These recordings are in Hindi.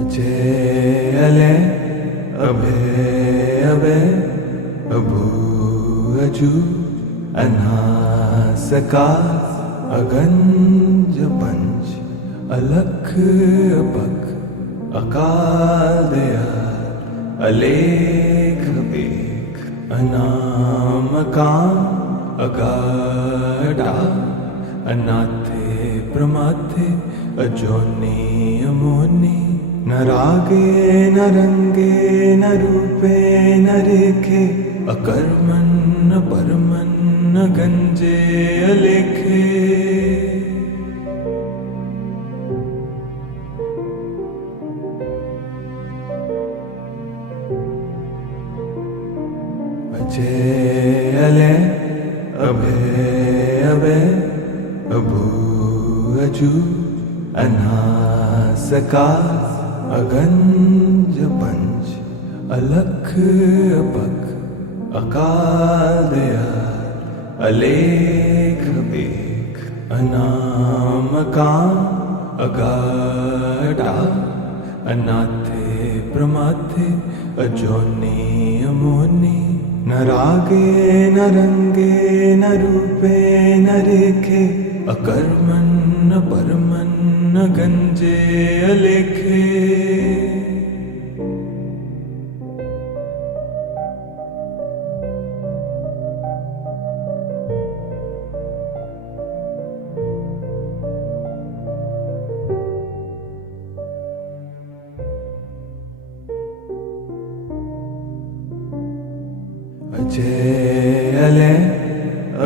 अजय अले अभय अभय अभू अजू अनासकार अगंज पंच अलख अपख अकाल दयाल अलेख बेख अनामकाम अगाढ़ा अनाथे प्रमाथे अजोनी अमोनी न रागे न रंगे न रूपे न रेखे अकर्मन न परमन न गंजे अलेखे अजय अले अभय अभय अभू अजू अनासकार अगंज पंच अलख अपख अकाल दयाल अलेख बेख अनामकाम अगाढ़ा अनाथे प्रमाथे अजोनी अमोनी न रागे न रंगे न रूपे न रेखे अकर्मन न परमन न गंजे अलेखे अजय अले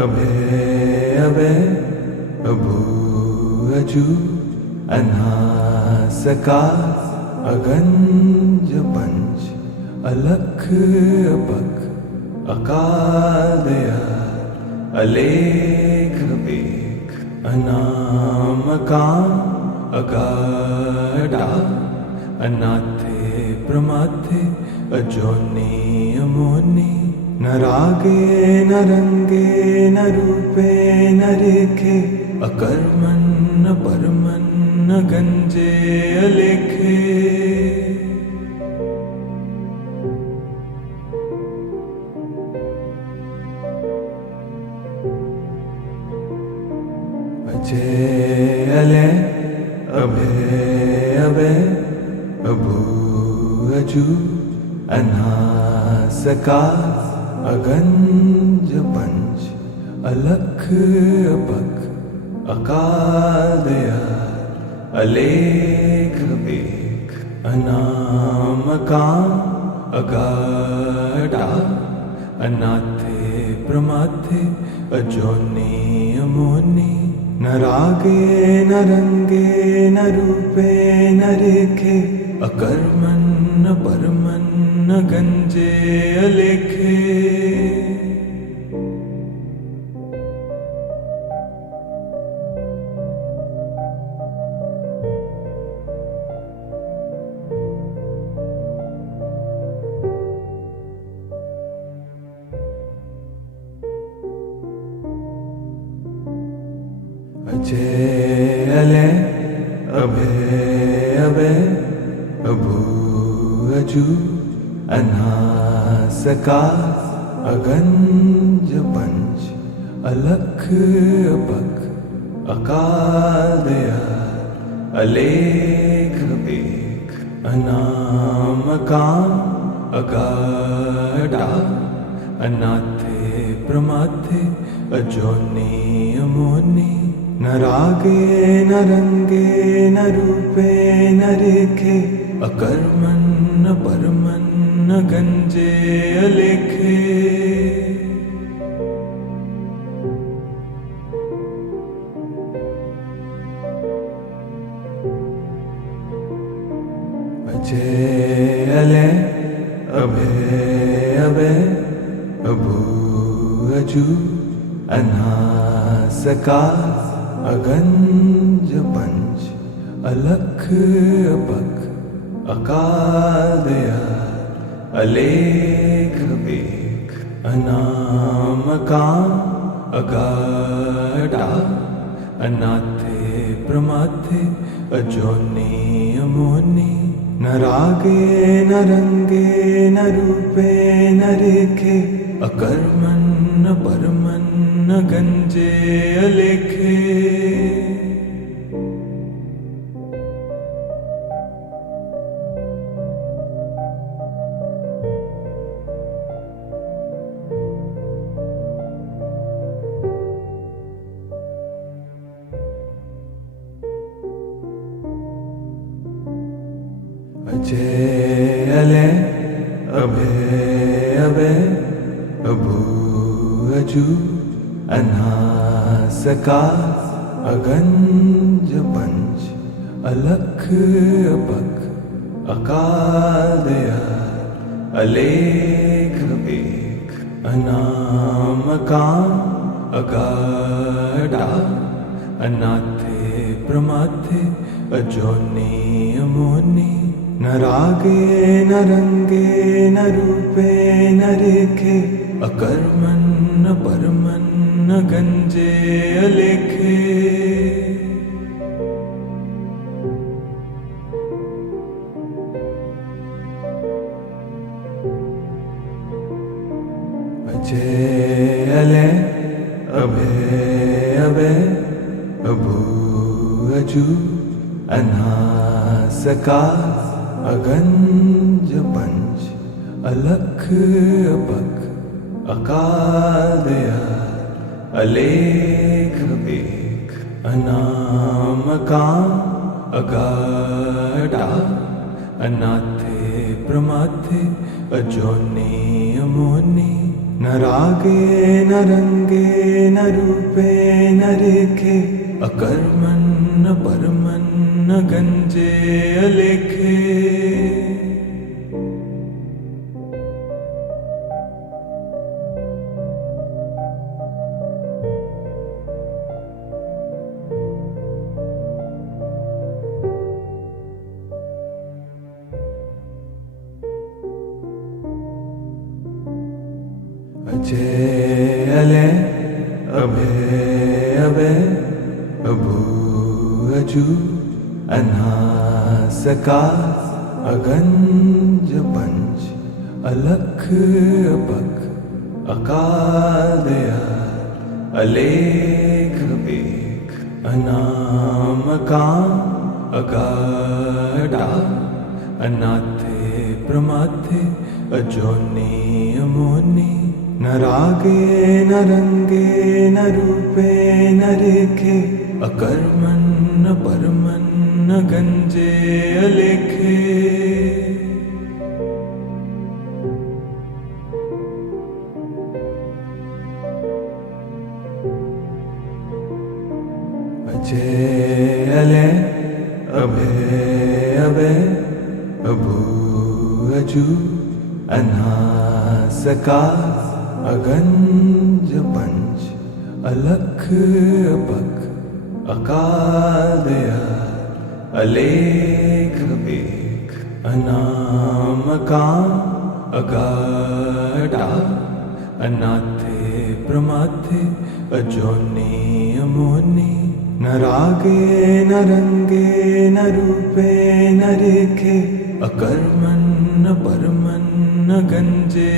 अभय अभय अभू अजू अनासकार अगंज पंच अलख अपख अकाल दयाल अलेख बेख अनामकाम अगाढ़ा अनाथे प्रमाथे अजोनी अमोनी न रागे न रंगे न रूपे न रेखे अकर्मन न परमन न गंजे अलेखे अजय अले अभय अभय अभू अजू अनासकार अगंज पंच अलख अपख अकाल दयाल अलेख बेख अनामकाम अगाढ़ा अनाथे प्रमाथे अजोनी अमोनी न रागे न रंगे न रूपे न रेखे अकर्मन न परमन न गंजे अलेखे अजय अले अभय अभय अभू अजू अनासकार अगंज पंच अलख अपख अकाल दयाल अलेख बेख अनामकाम अगाढ़ा अनाथे प्रमाथे अजोनी अमोनी न रागे न रंगे न रूपे न रेखे अकर्मन न परमन न गंजे अलेखे अजय अले अभय अभय अभू अजू अनासकार अगंज पंच अलख अपख अकाल दयाल अलेख बेख अनामकाम अगाढ़ा अनाथे प्रमाथे अजोनी अमोनी न रागे न रंगे न रूपे न रेखे अकर्मण न परमन न गंजे अलेखे अजय अले अभय अभय अभू अजू अनासकार अगंज पंच अलख अपख अकाल दयाल अलेख बेख अनामकाम अगाढ़ा अनाथे प्रमाथे अजोनी अमोनी न रागे न रंगे न रूपे न रेखे अकर्मण न परमन न गंजे अलेखे अजय अले अभय अभय अभू अजू अनासकार अगंज पंच अलख अपख अकाल दयाल अलेख बेख अनामकाम अगाढ़ा अनाथे प्रमाथे अजोनी अमोनी न रागे न रंगे न रूपे न रेखे अकर्मण न परमन न गंजे अलेखे अजय अले अभय अभय अभू अजू अनासकार अगंज पंच अलख अपख अकाल दयाल अलेख बेख अनामकाम अगाढ़ा अनाथे प्रमाथे अजोनी अमोनी न रागे न रंगे न रूपे न रेखे अकर्मण न परमन न गंजे अलेखे अजय अले अभय अभय अभू अजू अनासकार अगंज पंच अलख अपख अकाल दयाल अलेख बेख अनामकाम अगाढ़ा अनाथे प्रमाथे अजोनी अमोनी न रागे न रंगे न रूपे न रेखे अकर्मण न परमन न गंजे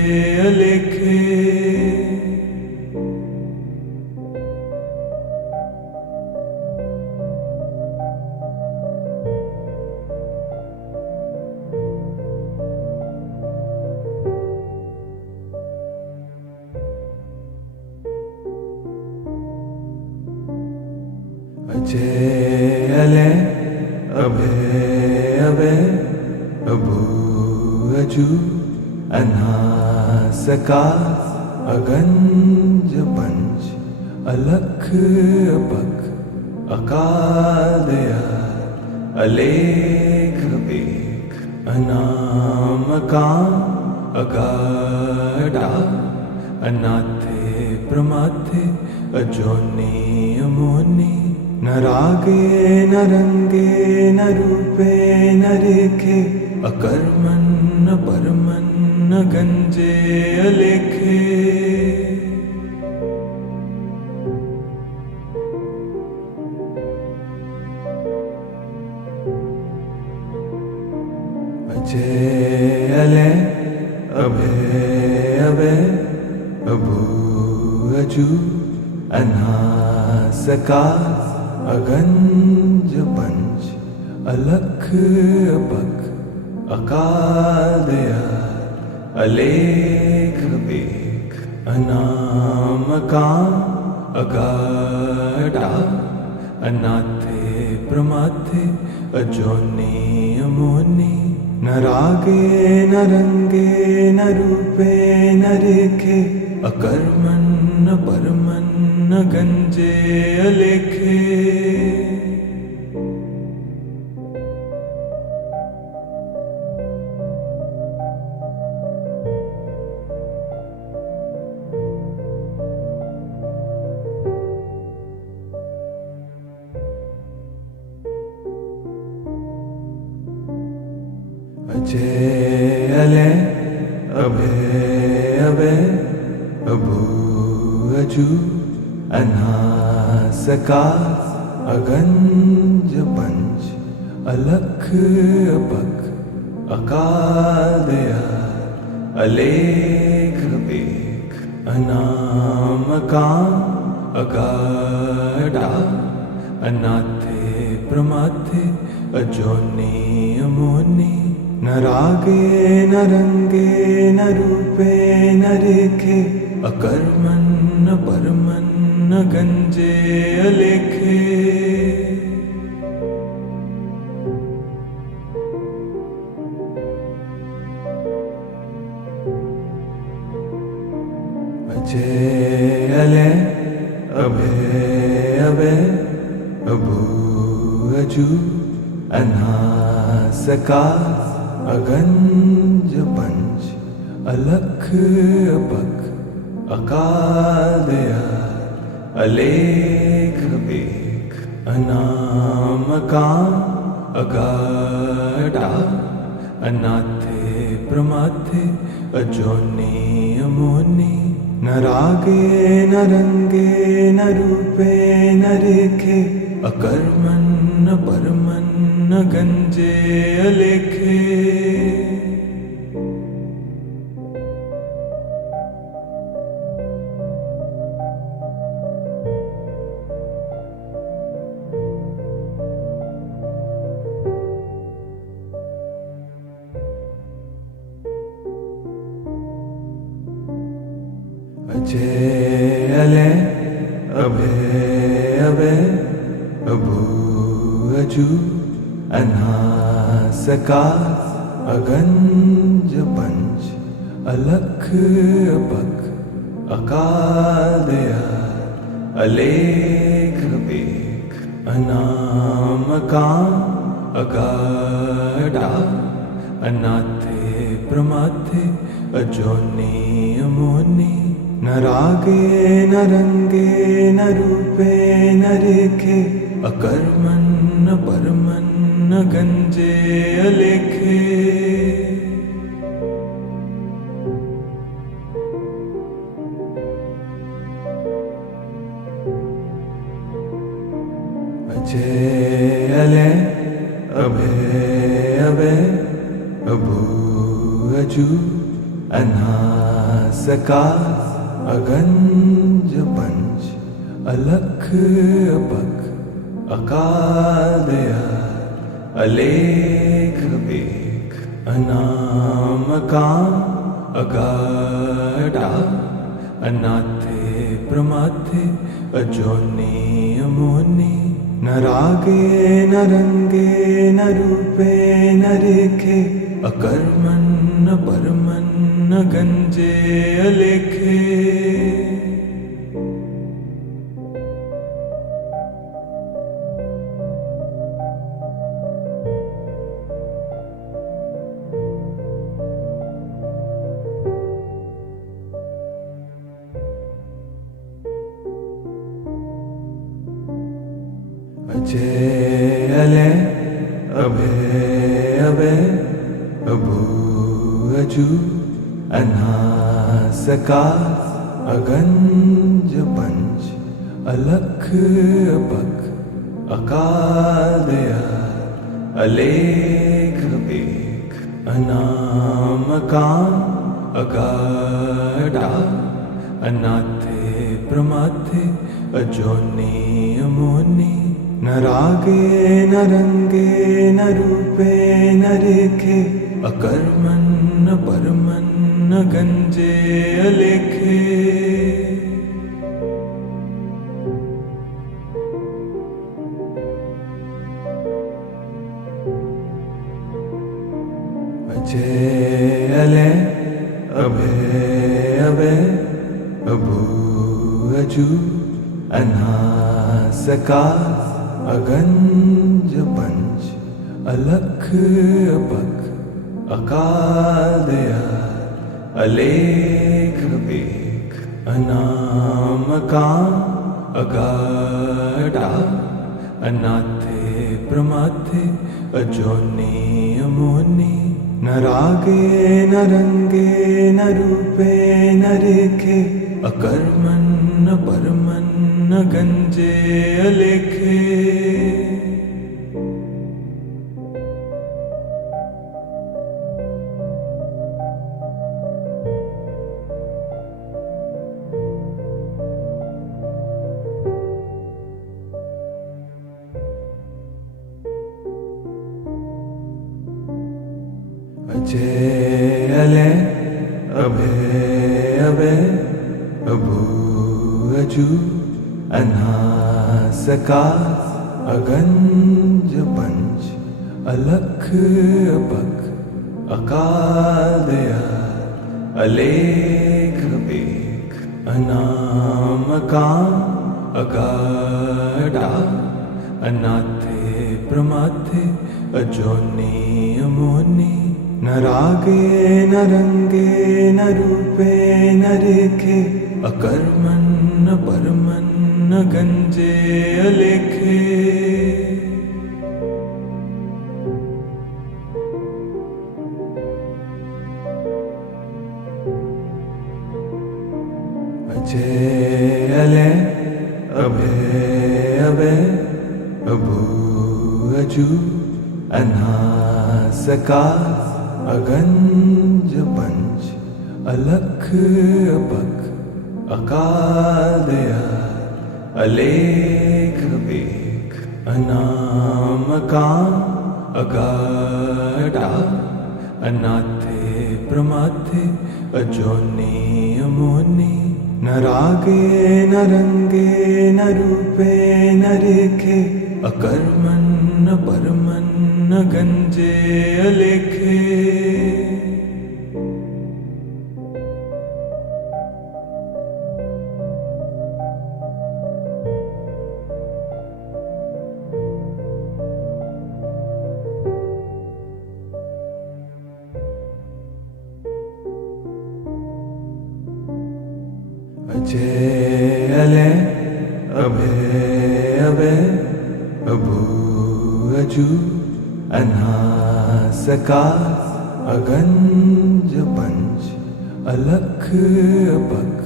अलेखे अजय अले अभय अभय अभू अजू अनासकार अगंज पंच अलख अपख अकाल दयाल अलेख बेख अनामकाम अगाढ़ा अनाथे प्रमाथे अजोनी अमोनी न रागे न रंगे न रूपे न रेखे अकर्मण न परमन न गंजे अलेखे अजय अले अभय अभय अभू अजू अनासकार अगंज पंच अलख अपख अकाल दयाल अलेख बेख अनामकाम अगाढ़ा अनाथे प्रमाथे अजोनी अमोनी न रागे न रंगे न रूपे न रेखे अकर्मण न परमन न गंजे अलेखे अजय अले अभय अभय अभू अजू अनासकार अगंज पंच अलख अपख अकाल दयाल अलेख बेख अनामकाम अगाढ़ा अनाथे प्रमाथे अजोनी अमोनी न रागे न रंगे न रूपे न रेखे अकर्मण न परमन न गंजे अलेखे अजय अले अभय अभय अभू अजू अनासकार अगंज पंच अलख अपख अकाल दयाल अलेख बेख अनामकाम अगाढ़ा अनाथे प्रमाथे अजोनी अमोनी न रागे न रंगे न रूपे न रेखे अकर्मण न परमन न गंजे अलेखे अजय अले अभय अभय अभू अजू अनासकार अगंज पंच अलख अपख अकाल दयाल अलेख बेख अनामकाम अगाढ़ा अनाथे प्रमाथे अजोनी अमोनी न रागे न रंगे न रूपे न रेखे अकर्मण न परमन न गंजे अलेखे अजय अले अभय अभय अभू अजू अनासकार अगंज पंच अलख अपख अकाल दयाल अलेख बेख अनामकाम अगाढ़ा अनाथे प्रमाथे अजोनी अमोनी न रागे न रंगे न रूपे न रेखे अकर्मण न परमन न गंजे अलेखे अजय अले अभय अभय अभू अजू अनासकार अगंज पंच अलख अपख अकाल दयाल अलेख बेख अनामकान् अगाढा अनाथे प्रमाथे अजोनि अमोनि न रागे न रंगे न रूपे न रेखे अकर्मन् न परमन् न गंजे अलेखे अजय अले अभय अभय अभू अजू अनासकार अगंज पंच अलख अपख अकाल दयाल अलेख बेख अनामकान अगाढा अनाथे प्रमाथे अजोनि अमोनि न रागे न रंगे न रूपे न रेखे अकर्मन् न परमन् न गंजे अलेखे अजय अले अभय अभय अभू अजू अनासकार अगंज पंच अलख अपख अकाल दयाल अलेख बेख अनामकान अगाढा अनाथे प्रमाथे अजोनि अमोनि न रागे न रंगे न रूपे न रेखे अकर्मन् न परमन् न गंजे अलेखे अजय अले अभय अभय अभू अजू अनासकार अगंज पंच अलख अपख अकाल दयाल अलेख बेख अनामकान अगाढा अनाथे प्रमाथे अजोनि अमोनि न रागे न रंगे न रूपे न रेखे अकर्मन् न परमन् न गंजे अलेखे अजय अले अभय अभय अभू अजू अनासकार अगंज पंच अलख अपख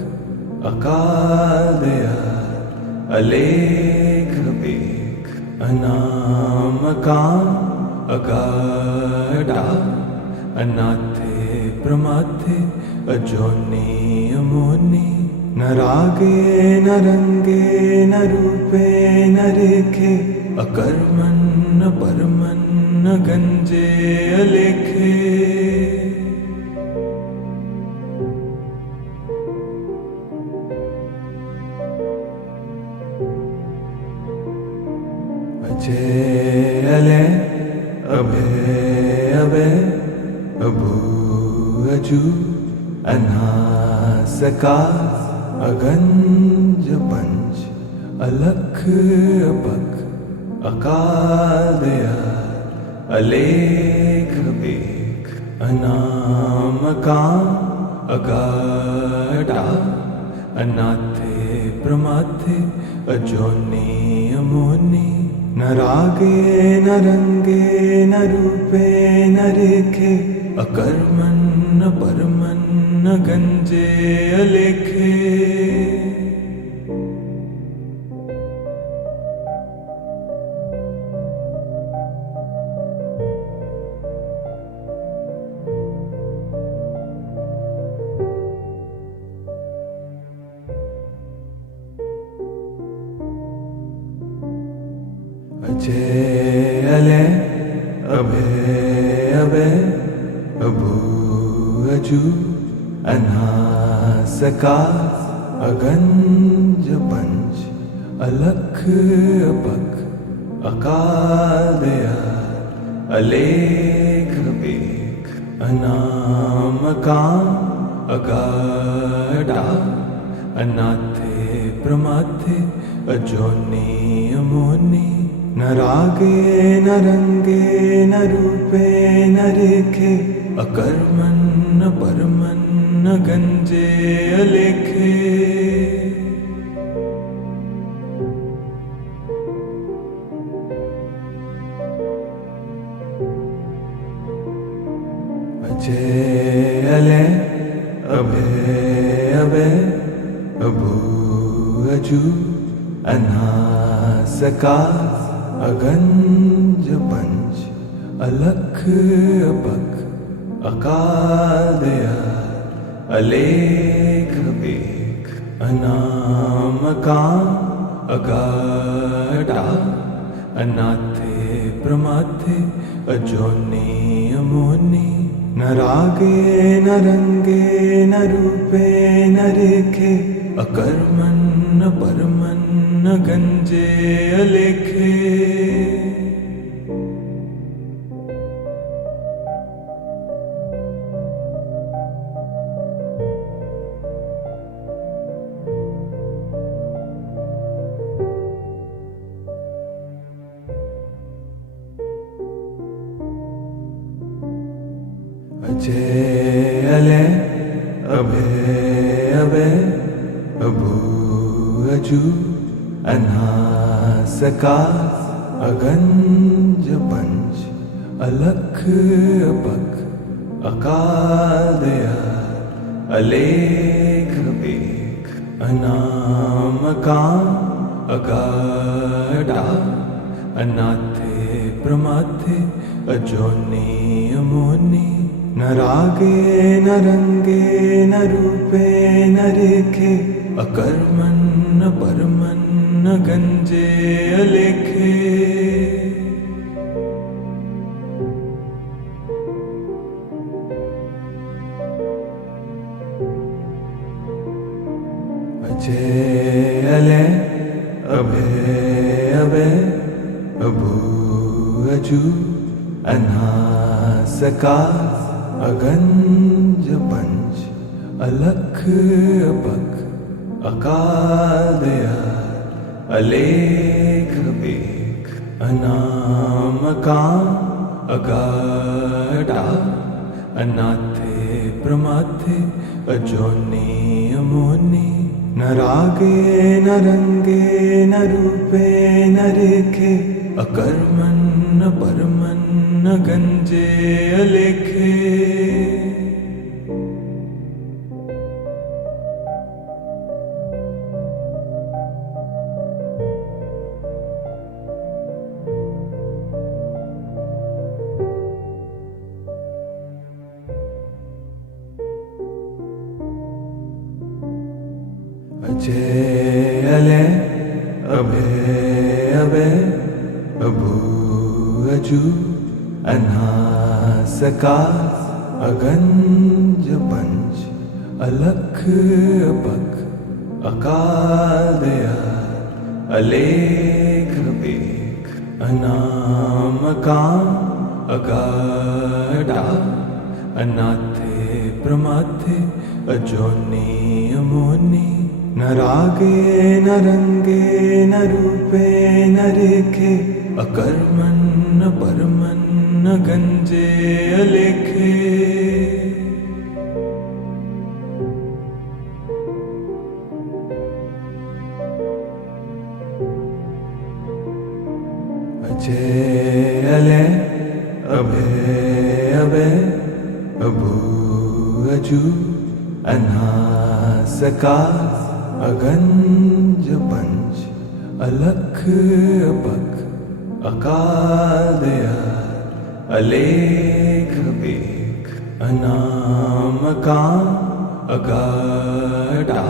अकाल दयाल अलेख बेख अनामकान अगाढा अनाथे प्रमाथे अजोनि अमोनि न रागे न रंगे न रूपे न रेखे अकर्मन् न परमन् न गंजे अलेखे अजय अले अभय अभय अभू अजू अनासकार अगंज पंच अलख अपख अकाल दयाल अलेख बेख अनामकान अगाढा अनाथे प्रमाथे अजोनि अमोनि न रागे न रंगे न रूपे न रेखे अकर्मन् न परमन् न गंजे अलेखे अभय अभय अभू अजू अनासकार अगंज पंच अलख अपख अकाल दयाल अलेख बेख अनामकाम अगाढ़ा अनाथे प्रमाथे अजोनी अमोनी न रागे न रंगे न रूपे न रेखे अकर्मन न परमन न गंजे अलेखे अजय अले अभय अभय अभू अजू अनासकार अगंज पंच अलख अपख अकाल दयाल अलेख बेख अनामकाम अगाढ़ा अनाथे प्रमाथे अजोनी अमोनी न रागे न रंगे न रूपे न रेखे अकर्मन न परमन न गंजे अलेखे अजय अले अभय अभय अभू अजू अनासकार अगंज पंच अलख अपख अकाल दयाल अलेख बेख अनामकाम अगाढ़ा अनाथे प्रमाथे अजोनी अमोनी न रागे न रंगे न रूपे न रेखे अकर्मन न परमन न गंजे अलेखे अजय अले अभय अभय अभू अजू अनासकार अगंज पंच अलख अपख अकाल दयाल अलेख बेख अनामकाम अगाढ़ा अनाथे प्रमाथे अजोनी अमोनी न रागे न रंगे न रूपे न रेखे अकर्मन न परमन न गंजे अलेखे अजय अले अभय अभय अभू अजू अनासकार अगंज पंच अलख अपख अकाल दयाल अलेख बेख अनामकाम अगाढ़ा अनाथे प्रमाथे अजोनी अमोनी न रागे न रंगे न रूपे न रेखे अकर्मन न परमन न गंजे अलेखे अजय अले अभय अभय अभू अजू अनासकार अगंज पंच अलख अपख अकाल दयाल अलेख बेख अनामकाम अगाढ़ा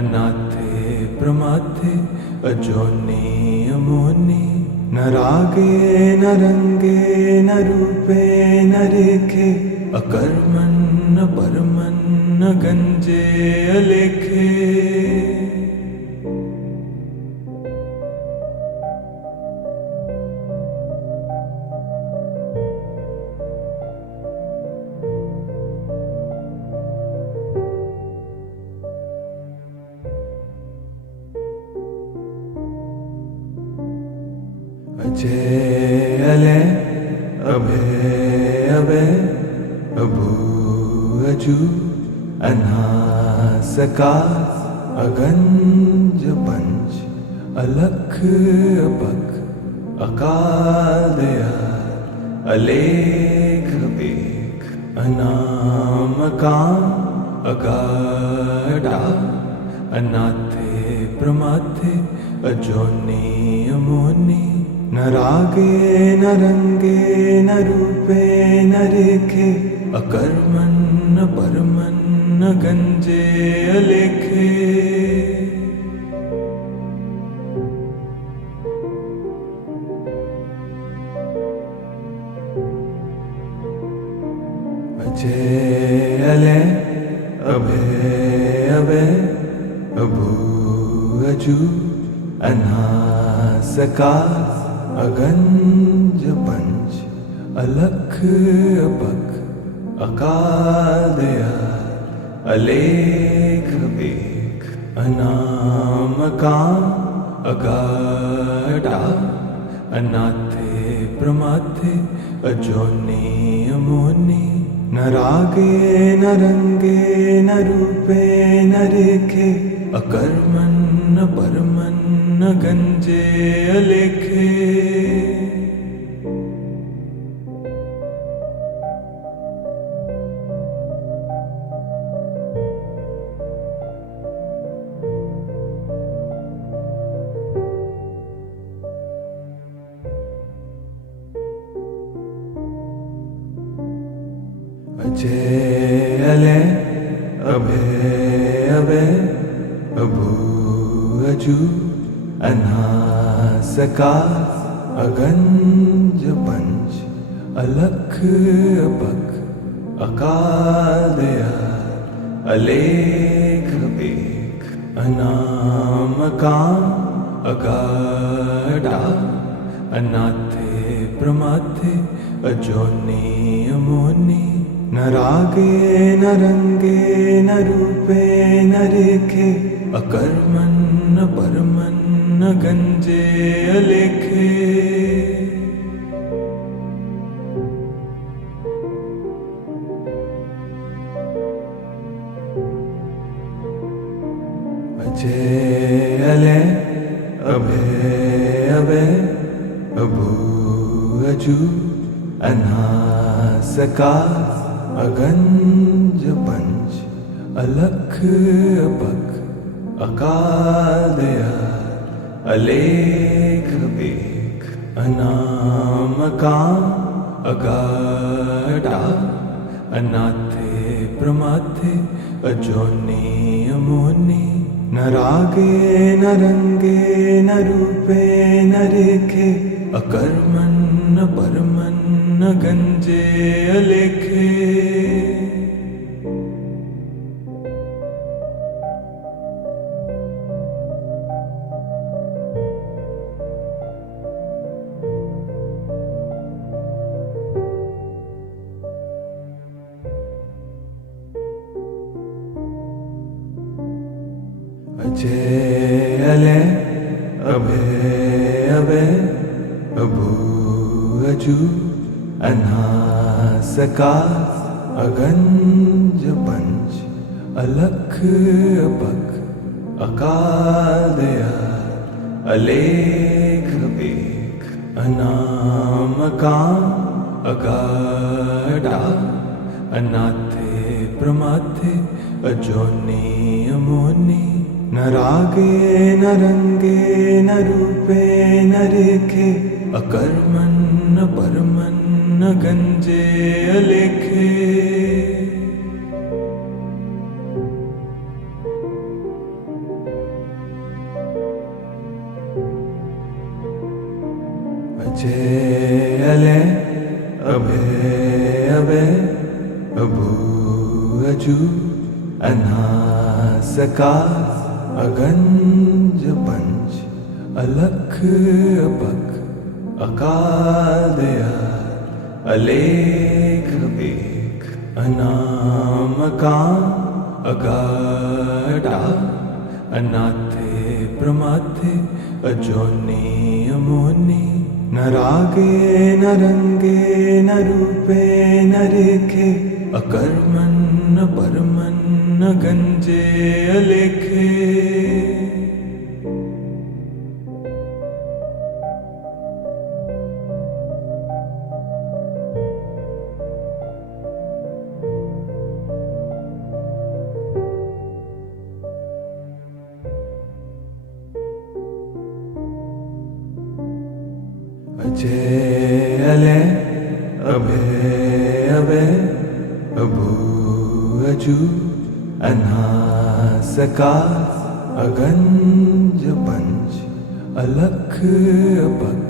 अनाथे प्रमाथे अजोनी अमोनी न रागे न रंगे न रूपे न रेखे, अकर्मण न परमन न गंजे अलेखे। अजय अले अभय अभय अभू अजू अनासकार, अगंज पंच अलख अपख, अकाल दयाल अलेख बेख, अनाम काम अगाढ़ा, अनाथे प्रमाथे अजोनी अमोनी। न रागे न रंगे न रूपे न रेखे, अकर्मण न परमन न गंजे अलेखे। अजय अले अभय अभय अभू अजू अनासकार, अगंज पंच अलख अपख, अकाल दयाल अलेख बेख, अनाम काम अगाढ़ा, अनाथे प्रमाथे अजोनी अमोनी। न रागे न रंगे न रूपे न रेखे, अकर्मण न परमन न गंजे अलेखे। अजय अले अभय अभय अभू अजू अनासकार, अगंज पंच अलख अपख, अकाल दयाल अलेख बेख, अनाम काम अगाढ़ा, अनाथे प्रमाथे अजोनी अमोनी। न रागे न रंगे न रूपे न रेखे, अकर्मण न परमन न गंजे अलेखे। अजय अले अभय अभय अभू अजू अनासकार, अगंज पंच अलख अपख, अकाल दयाल अलेख बेख, अनाम काम अगाढ़ा, अनाथे प्रमाथे अजोनी अमोनी। न रागे न रंगे न रूपे न रेखे, अकर्मण न परमन न गंजे अलेखे। अजय अले अभय अभय अभू अजू अनासकार, अगंज पंच अलख अपख, अकाल दयाल अलेख बेख, अनाम काम अगाढ़ा, अनाथे प्रमाथे अजोनी अमोनी। न रागे न रंगे न रूपे न रेखे, अकर्मण न परमन न गंजे अलेखे। अभय अभय अभू अजू अनासकार अगंज पंच अलख अपख अकाल दयाल अलेख बेख अनामकान अगाढ़ा अनाथे प्रमाथे अजोनी अमोनी न रागे न रंगे न रूपे न रेखे अकर्मन न परमन न गंजे अलेखे अजय अले अभय अभय अभू अजू अनासकार अगंज पंच अलख अपख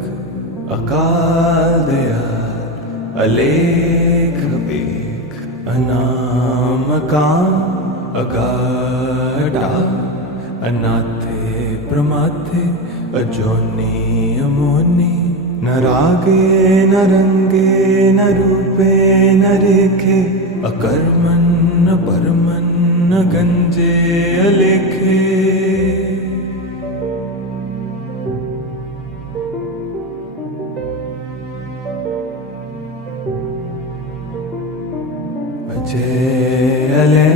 अकाल दयाल अलेख बेख अनामकान अगाढ़ा अनाथे प्रमाथे अजोनी अमोनी न रागे न रंगे न रूपे न रेखे अकर्मन न परमन न गंजे अलेखे अजय अले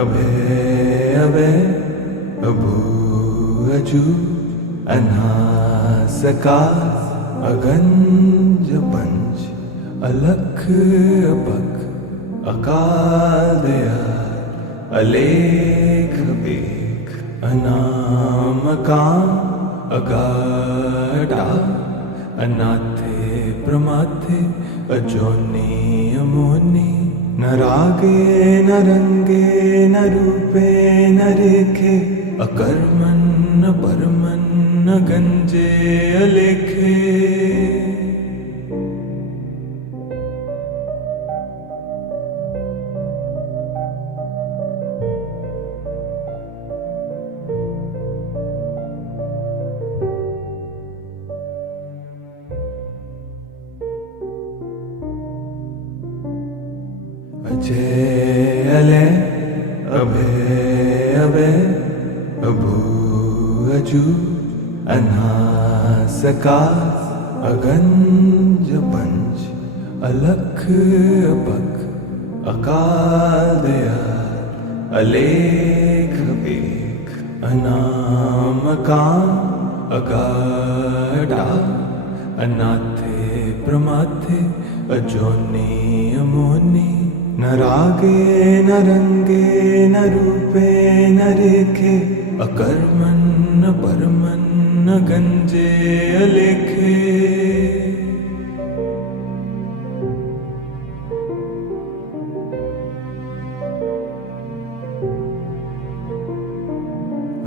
अभय अभय अभू अजू अनासकार अगंज पंच अलख अपख अकाल दयाल अलेख बेख अनामकान अगाढ़ा अनाथे प्रमाथे अजोनी अमोनी न रागे न रंगे न रूपे न रेखे अकर्मन न परमन न गंजे अलेखे अजय अले अभय अभय अभू अजू अनासकार अगंज पंच अलख अपख अकाल दयाल अलेख बेख अनामकान अगाढ़ा अनाथे प्रमाथे अजोनी अमोनी न रागे न रंगे न रूपे न रेखे अकर्मन न परमन न गंजे अलेखे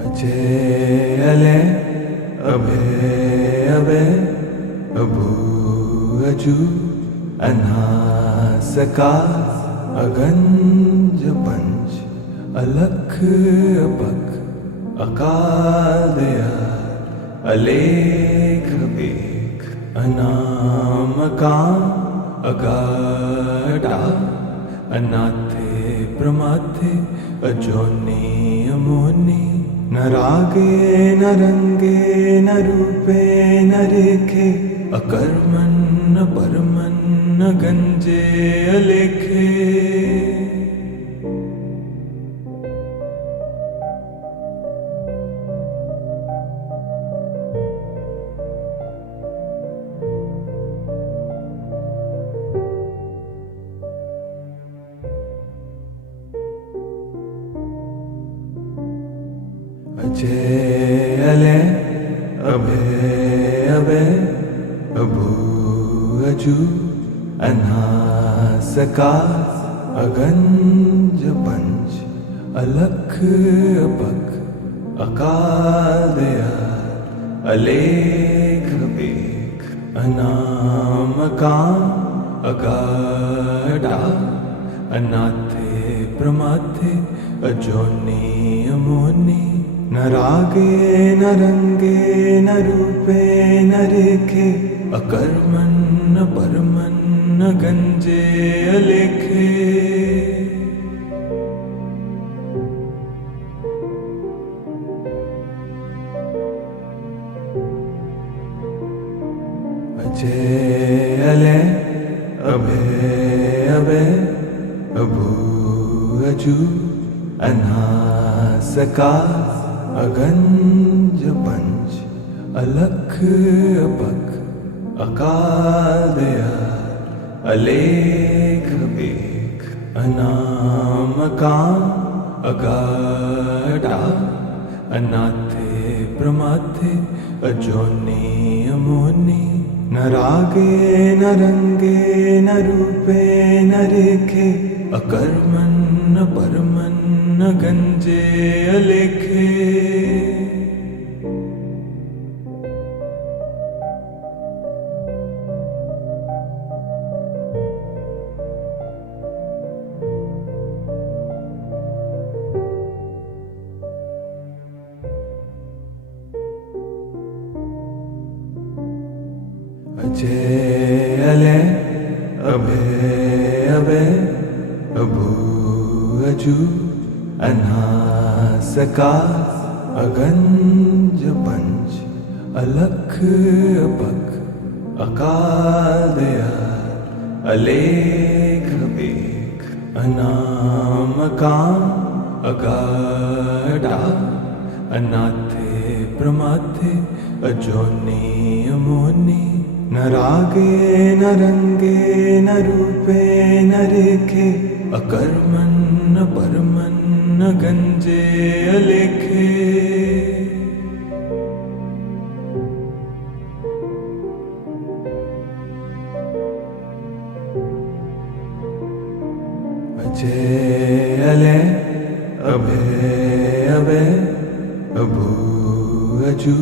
अजय अले अभय अभय अभू अजू अनासकार अगंज पंच अलख अपख अकाल दयाल अलेख बेख अनामकान अगाढ़ा अनाथे प्रमाथे अजोनी अमोनी न रागे न रंगे न रूपे न रेखे अकर्मन न परमन न गंजे अलेखे अजय अले अभय अभय अभू अजू अनासकार अगंज पंच अलख अपख अकाल दयाल अलेख बेख अनामकान अगाढा अनाथे प्रमाथे अजोनी अमोनी न रागे न रंगे न रूपे न रेखे अकर्मण न परमन न गंजे अलेखे अजय अले अभय अभय अभू अजू अनासका अगंज पंच अलख अपख अकाल दयाल अलेख बेख अनामका अगाढा अनाथे प्रमाथे अजोनी अमोनी न रागे न रंगे न रूपे न रेखे अकर्मण न परमन न गंजे अलेखे अजय अले अभय अभय अभू अजू अनासका अगंज पंच अलख अपख अकाल दयाल अलेख बेख अनामका अगाढा अनाथे प्रमाथे अजोनी अमोनी न रागे न रंगे न रूपे न रेखे अकर्मण न परमन न गंजे अलेखे अजय अले अभय अभय अभू अजू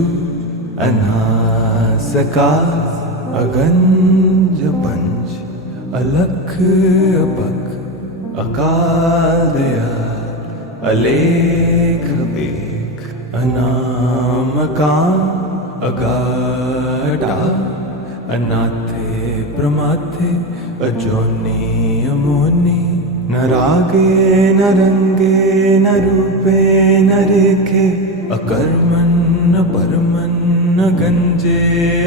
अनासका अगंज पंच अलख अपख अकाल दयाल अलेख बेख अनामका अगाढा अनाथे प्रमाथे अजोनी अमोनी न रागे न रंगे न रूपे न रेखे अकर्मण न परमन न गंजे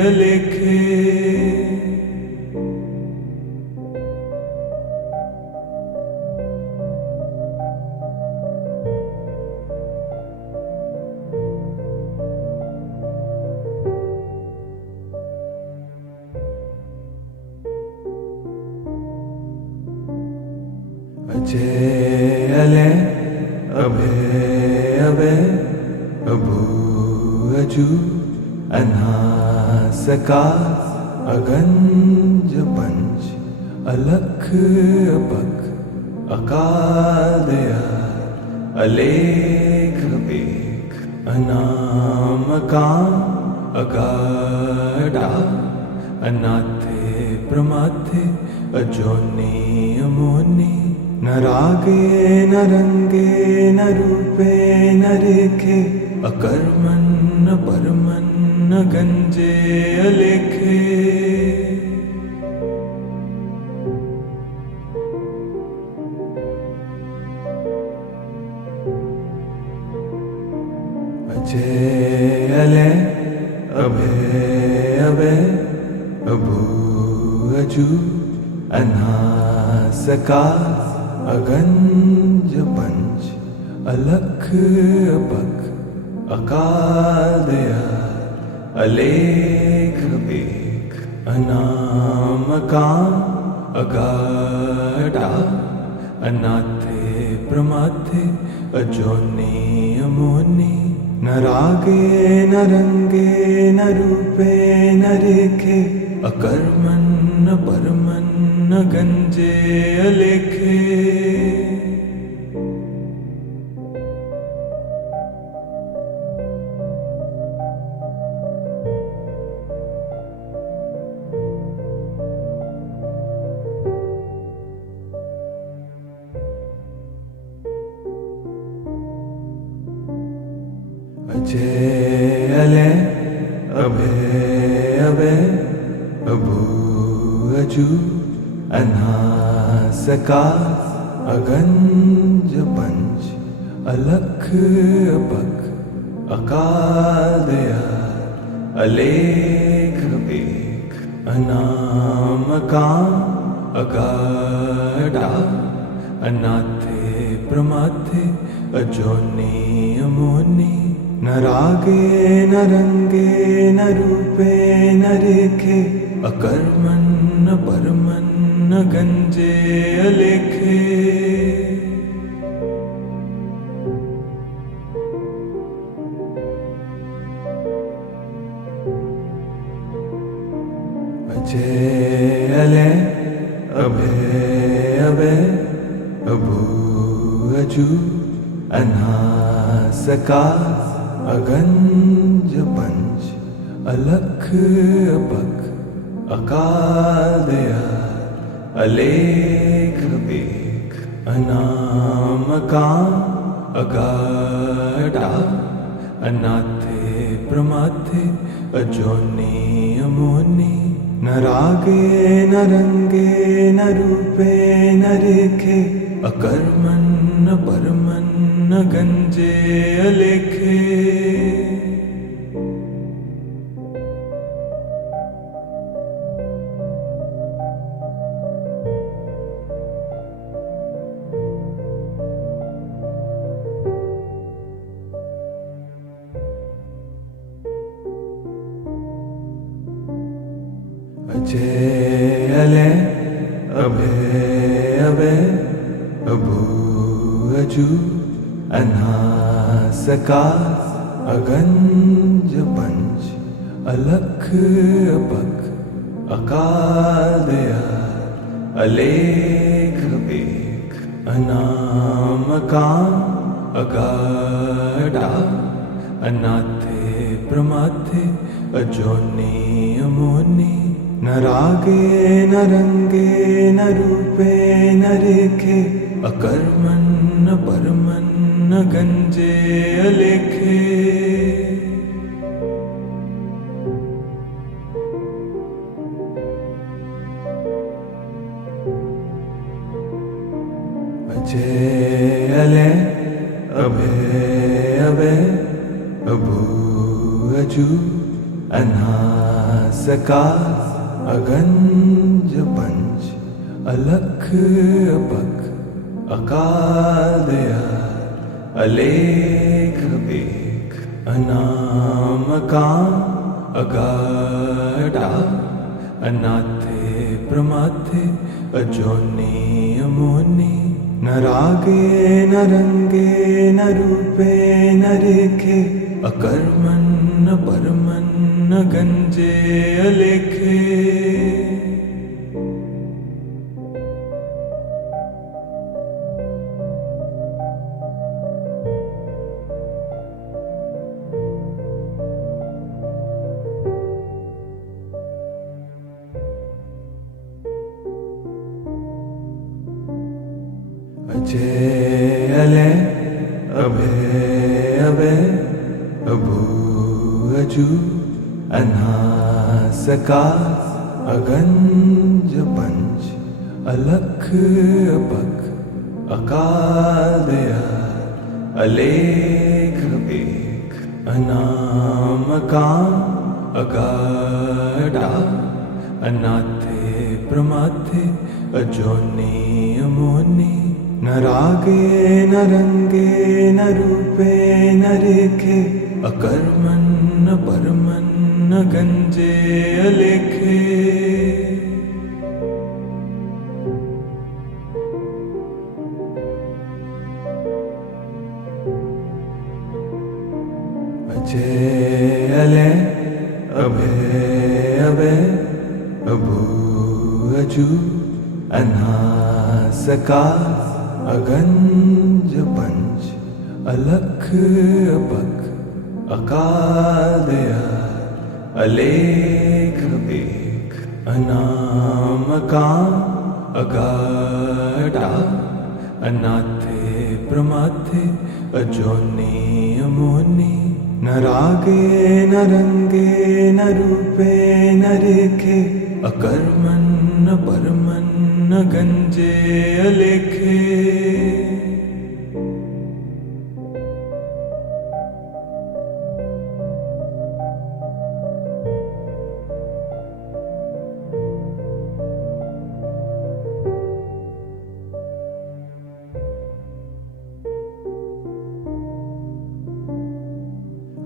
अलेखे अजय अले अभय अभय अभू अजू अनासका अगंज पंच अलख अपख अकाल दयाल अलेख बेख अनामका अगाढा अनाथे प्रमाथे अजोनी अमोनी न रागे न रंगे न रूपे न रेखे अकर्मण न परमन न गंजे अलेखे अजय अले अभय अभय अभू अजू अनासका अगंज पंच अलख अपख अकाल दयाल अलेख बेख अनामका अगाढा अनाथे प्रमाथे अजोनी अमोनी न रागे न रंगे न रूपे न रेखे अकर्मण न परमन न गंजे अलेखे अजय अले अभय अभय अभू अजू अनासकार अगंज पंच अलख अपख अकाल दयाल अलेख बेख अनामकाम अगाढ़ा अनाथे प्रमाथे अजोनी अमोनी न रागे न रंगे न रूपे न रेखे अकर्मण न परमन न गंजे अलेखे अजय अले अभय अभय अभू अजू अनासकार अगंज पंच अलख अपख अकाल दयाल अलेख बेख अनामकाम अगाढ़ा अनाथे प्रमाथे अजोनी अमोनी न रागे न रंगे न रूपे न रेखे अकर्मण न परमन न गंजे अलेखे अजय अले अभय अभय अभू अजू अनासकार अगंज पंच अलख अपख अकाल दयाल अलेख बेख अनामकाम अगाढ़ा अनाथे प्रमाथे अजोनी अमोनी न रागे न रंगे न रूपे न रेखे अकर्मण न परमन न गंजे अलेखे अजय अले अभय अभय अभू अजू अनासकार अगंज पंच अलख अपख अकाल दयाल अलेख बेख अनामकाम अगाढ़ा अनाथे प्रमाथे अजोनी अमोनी न रागे न रंगे न रूपे न रेखे अकर्मण न परमन न गंजे अलेखे अजय अले अभय अभय अभू अजू अनासकार अगंज पंच अलख अपख अकाल दयाल अलेख बेख अनामकाम अगाढ़ा अनाथे प्रमाथे अजोनी अमोनी न रागे न रंगे न रूपे न रेखे अकर्मण न परमन न गंजे अलेखे अजय अले अभय अभय अभू अजू अनासकार अगंज पंच अलख अपख अकाल दयाल अलेख बेख अनामकाम अगाढ़ा अनाथे प्रमाथे अजोनी अमोनी न रागे न रंगे न रूपे न रेखे, अकर्मण न परमन न गंजे अलेखे।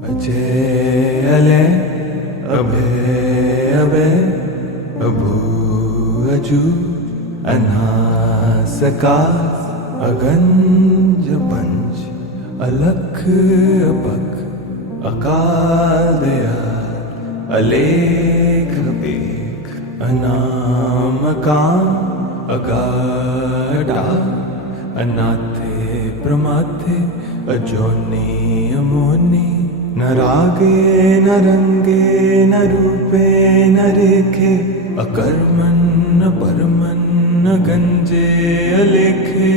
अजय अले अभय अभय अभू अजू अनासकार, अगंज पंच अलख अपख, अकाल दयाल अलेख बेख, अनाम काम अगाढ़ा, अनाथे प्रमाथे अजोनी अमोनी। न रागे न रंगे न रूपे न रेखे, अकर्मण न परमन न गंजे अलेखे।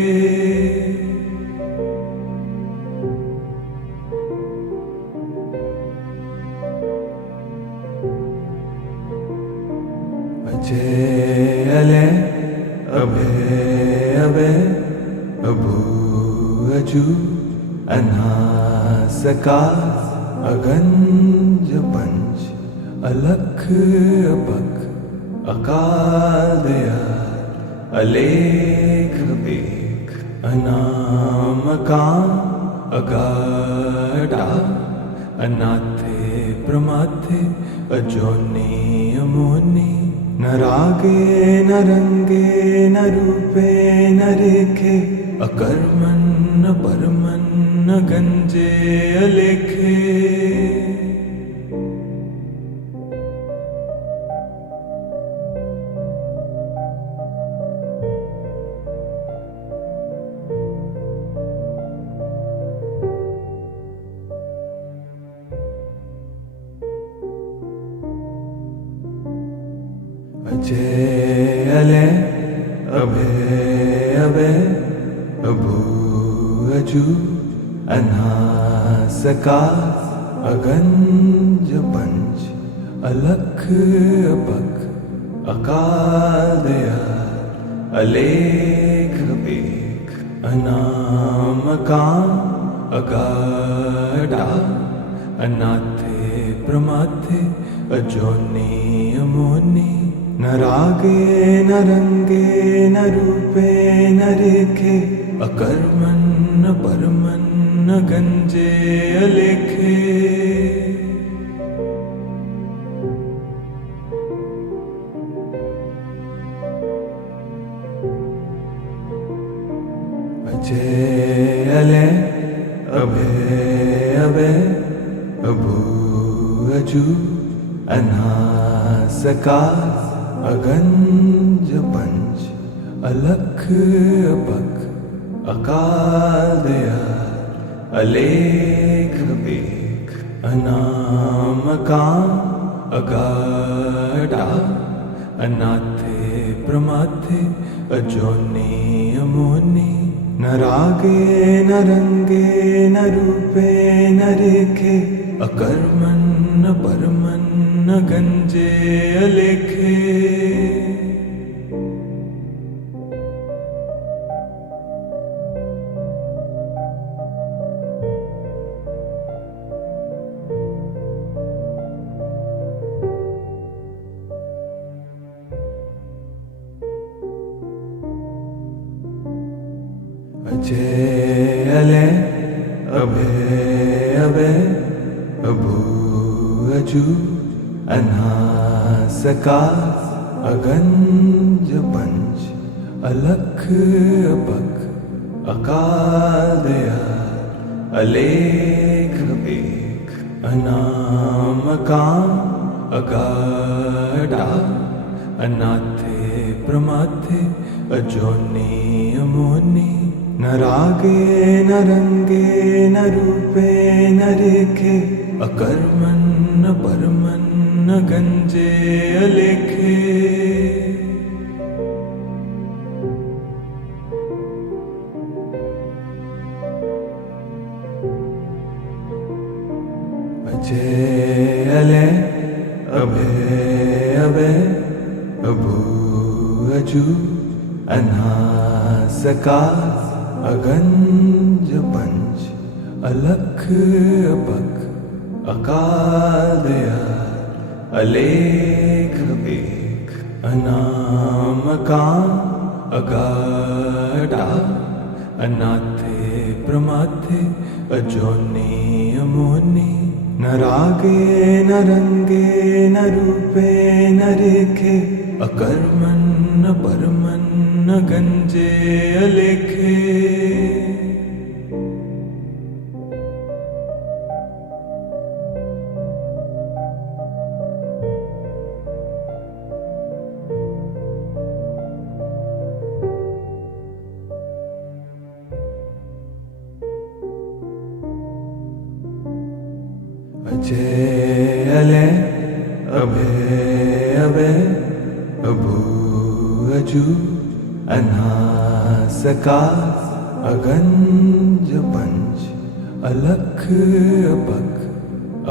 अजय अले अभय अभय अभू अजू अनासकार, अगंज पंच अलख अपख, अकाल दयाल अलेख बेख, अनाम काम अगाढ़ा, अनाथे प्रमाथे अजोनी अमोनी। न रागे न रंगे न रूपे न रेखे, अकर्मण न परमन न गंजे अलेखे। अजय अले अभय अभय अभू अजू अनासकार, अगंज पंच अलख अपख, अकाल दयाल अलेख बेख, अनाम काम अगाढ़ा, अनाथे प्रमाथे अजोनी अमोनी। न रागे न रंगे न रूपे न रेखे, अकर्मण न परमन न गंजे अलेखे। अजय अले अभय अभय अभू अजू अनासकार, अगंज पंच अलख अपख, अकाल दयाल अलेख बेख, अनाम काम अगाढ़ा, अनाथे प्रमाथे अजोनी अमोनी। न रागे न रंगे न रूपे न रेखे, अकर्मण न परमन न गंजे अलेखे। अजय अले अभय अभय अभू अजू अनासकार, अगंज पंच अलख अपख, अकाल दयाल अलेख बेख, अनाम काम अगाढ़ा, अनाथे प्रमाथे अजोनी अमोनी। न रागे न रंगे न रूपे न रेखे, अकर्मण न परमन न गंजे अलेखे। अजय अले अभय अभय अभू अजू अनासकार अगंज पंच अलख अपख अकाल दयाल अलेख बेख अनामकान अगाढ़ा अनाथे प्रमाथे अजोनी अमोनी न रागे न रंगे न रूपे न रेखे अकर्मन न परमन न गंजे अलेखे अजय अले अभय अभय अभू अजू अनासकार अगंज पंच अलख अपख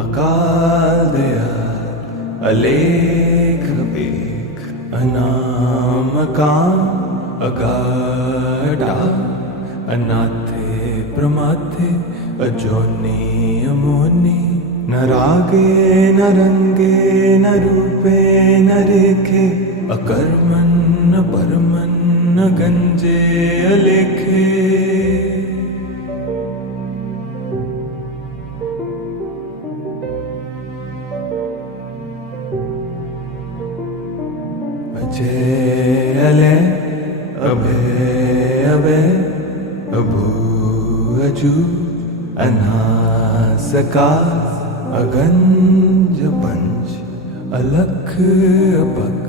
अकाल दयाल अलेख बेख अनामकान अगाढ़ा अनाथे प्रमाथे अजोनी अमोनी न रागे न रंगे न रूपे न रेखे अकर्मन न परमन न गंजे अलेखे अजय अले अभय अभय अभू अजू अनासकार अगंज पंच अलख अपख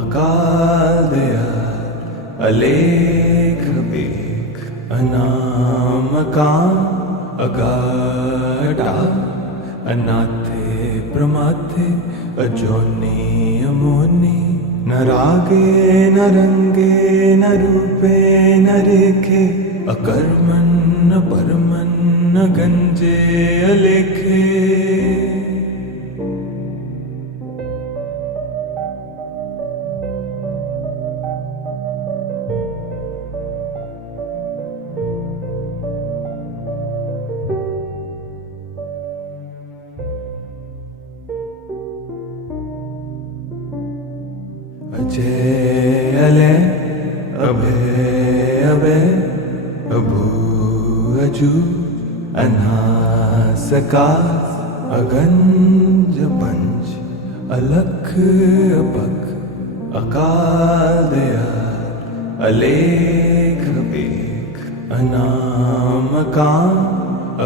अकाल दयाल अलेख बेख अनामकान अगाढ़ा अनाथे प्रमाथे अजोनी अमोनी न रागे न रंगे न रूपे न रेखे अकर्मन न परमन न गंजे अलेखे अजय अले अभय अभय अभू अजू अनासकार अगंज पंच अलख अपख अकाल दयाल अलेख बेख अनामकान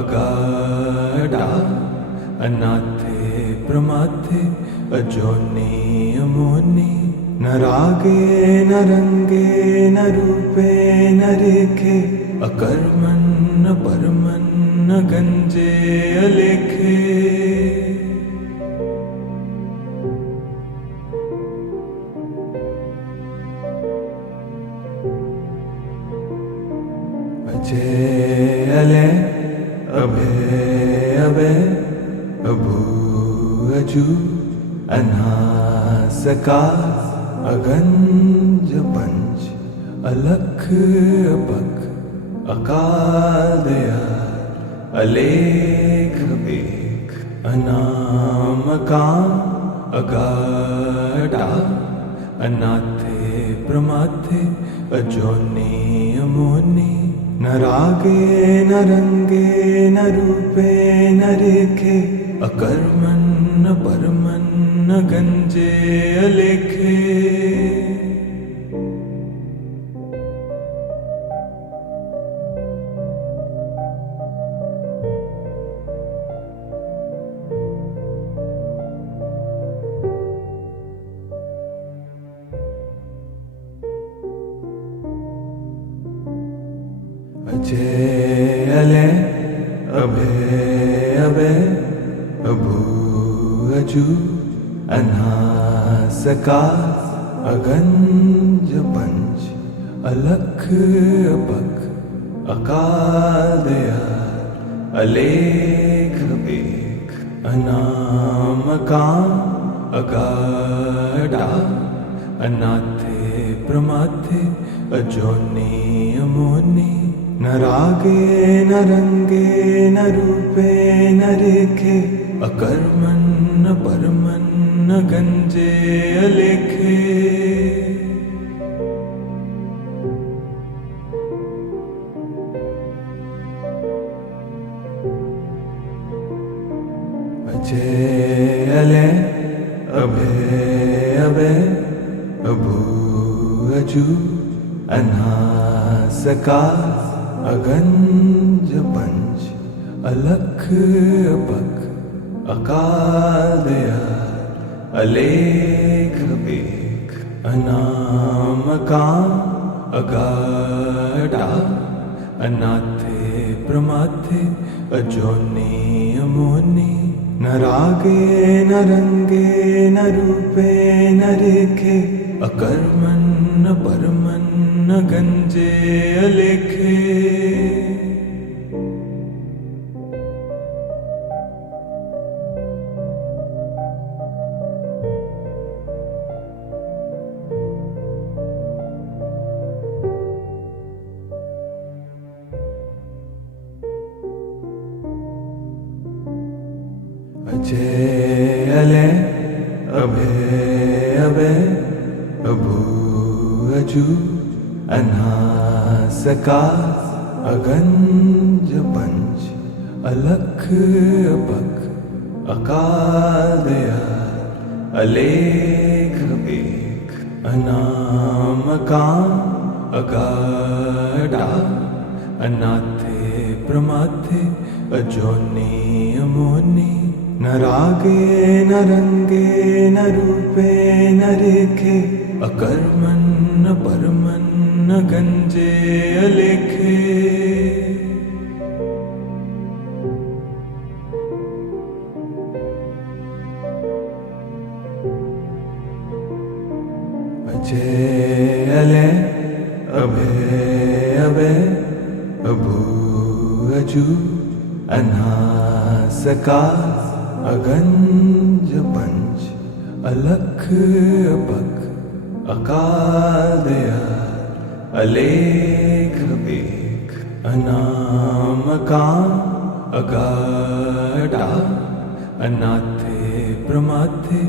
अगाढ़ा अनाथे प्रमाथे अजोनी अमोनी न रागे न रंगे न रूपे न रेखे अकर्मन न परमन न गंजे अलेखे अजय अले अभय अभय अभू अजू अनासकार अगंज पंच अलख अपख अकाल दयाल अलेख बेख अनामकान अगाढ़ा अनाथे प्रमाथे अजोनी अमोनी न रागे न रंगे न रूपे न रेखे अकर्मन न परमन न गंजे अलेखे अजय अले अभय अभय अभू अजू अनासकार अगंज पंच अलख अपख अकाल दयाल अलेख बेख अनामकां अगाढा अनाथे प्रमाथे अजोनि अमोनि न रागे न रंगे न रूपे न रेखे अकर्मन् न परमन् न गंजे अलेखे अजय अले अभय अभय अभू अजू अनासकार अगंज पंच अलख अपख अकाल दयाल अलेख बेख अनामकां अगाढा अनाथे प्रमाथे अजोनि अमोनि न रागे न रंगे न रूपे न रेखे अकर्मन् न परमन् न गंजे अलेखे अजय अले अभय अभय अभू अजू अनासकार अगंज पंच अलख अपख अकाल दयाल अलेख बेख अनामकां अगाढा अनाथे प्रमाथे अजोनि अमोनि न रागे न रंगे न रूपे न रेखे अकर्मन् न परमन् न गंजे अलेखे अजय अले अभय अभय अभू अजू अनासकार अगंज पंच अलख अपख अकाल दयाल अलेख बेख अनामकां अगाढा अनाथे प्रमाथे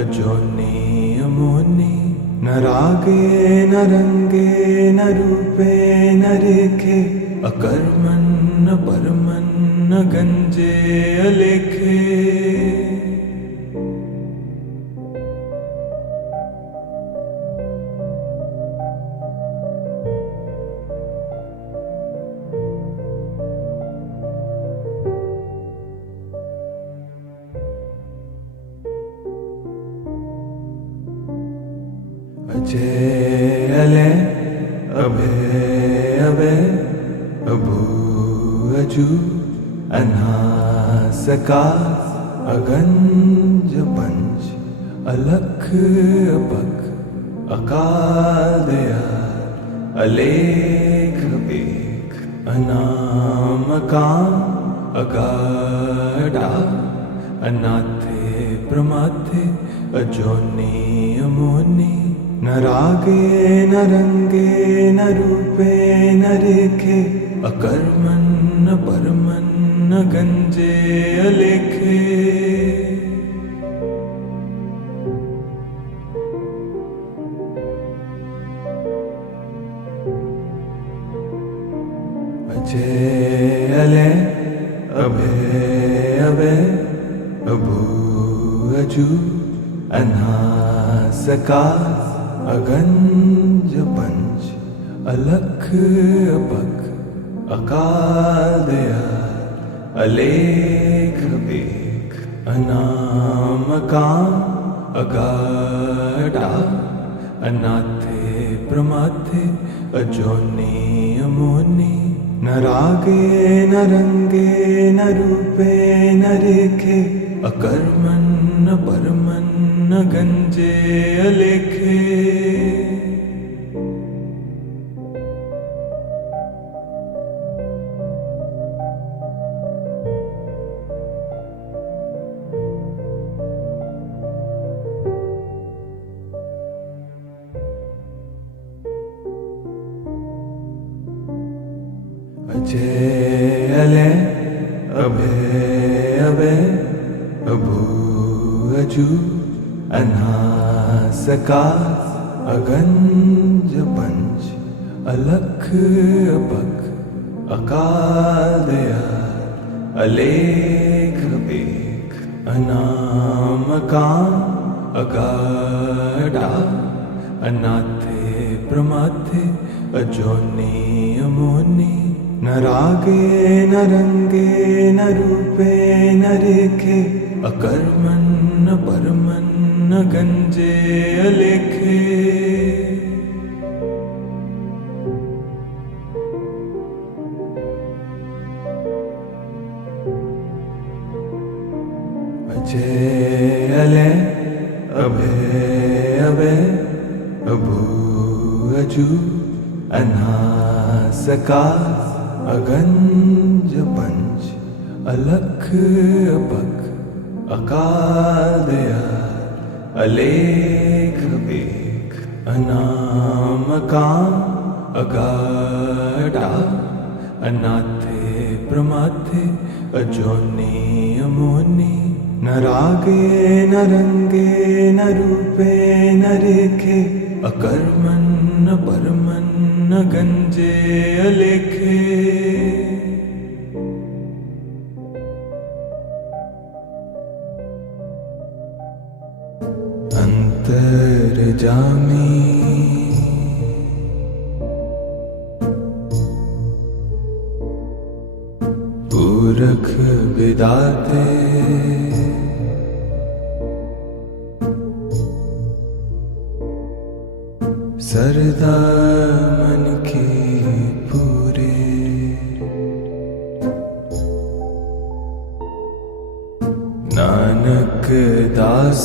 अजोनि अमोनि न रागे न रंगे न रूपे न रेखे अकर्मन् न परमन् न गंजे अलेखे अजय अले अभय अभय अभू अजू अनासकार अगंज पंच अलख अपख अकाल दयाल अलेख बेख अनामकां अगाढा अनाथे प्रमाथे अजोनि अमोनि न रागे न रंगे न रूपे न रेखे अकर्मन् न परमन् न गंजे अलेखे अजय अले अभय अभय अभू अजू अनासकार अगंज पंच अलख अपख अकाल दयाल अलेख बेख अनामकां अगाढा अनाथे प्रमाथे अजोनि अमोनि न रागे न रंगे न रूपे न रेखे अकर्मन् न परमन् न गंजे अलेखे अजय अले अभय अभय अभू अजू अनासकार अगंज पंच अलख अपख अकाल दयाल अलेख बेख अनामकान अगाढ़ा अनाथे प्रमाथे अजोनी अमोनी न रागे न रंगे न रूपे न रेखे अकर्मन न परमन न गंजे अलेखे अजय अले अभय अभय अभू अजू अनासकार अगंज पंच अलख अपख अकाल दयाल अलेख बेख अनामकान अगाढ़ा अनाथे प्रमाथे अजोनी अमोनी न रागे न रंगे न रूपे न रेखे अकर्मन न परमन न गंजे अलेखे अंतर्जामी पूरख विदाते सरदा मन के पूरे नानक दास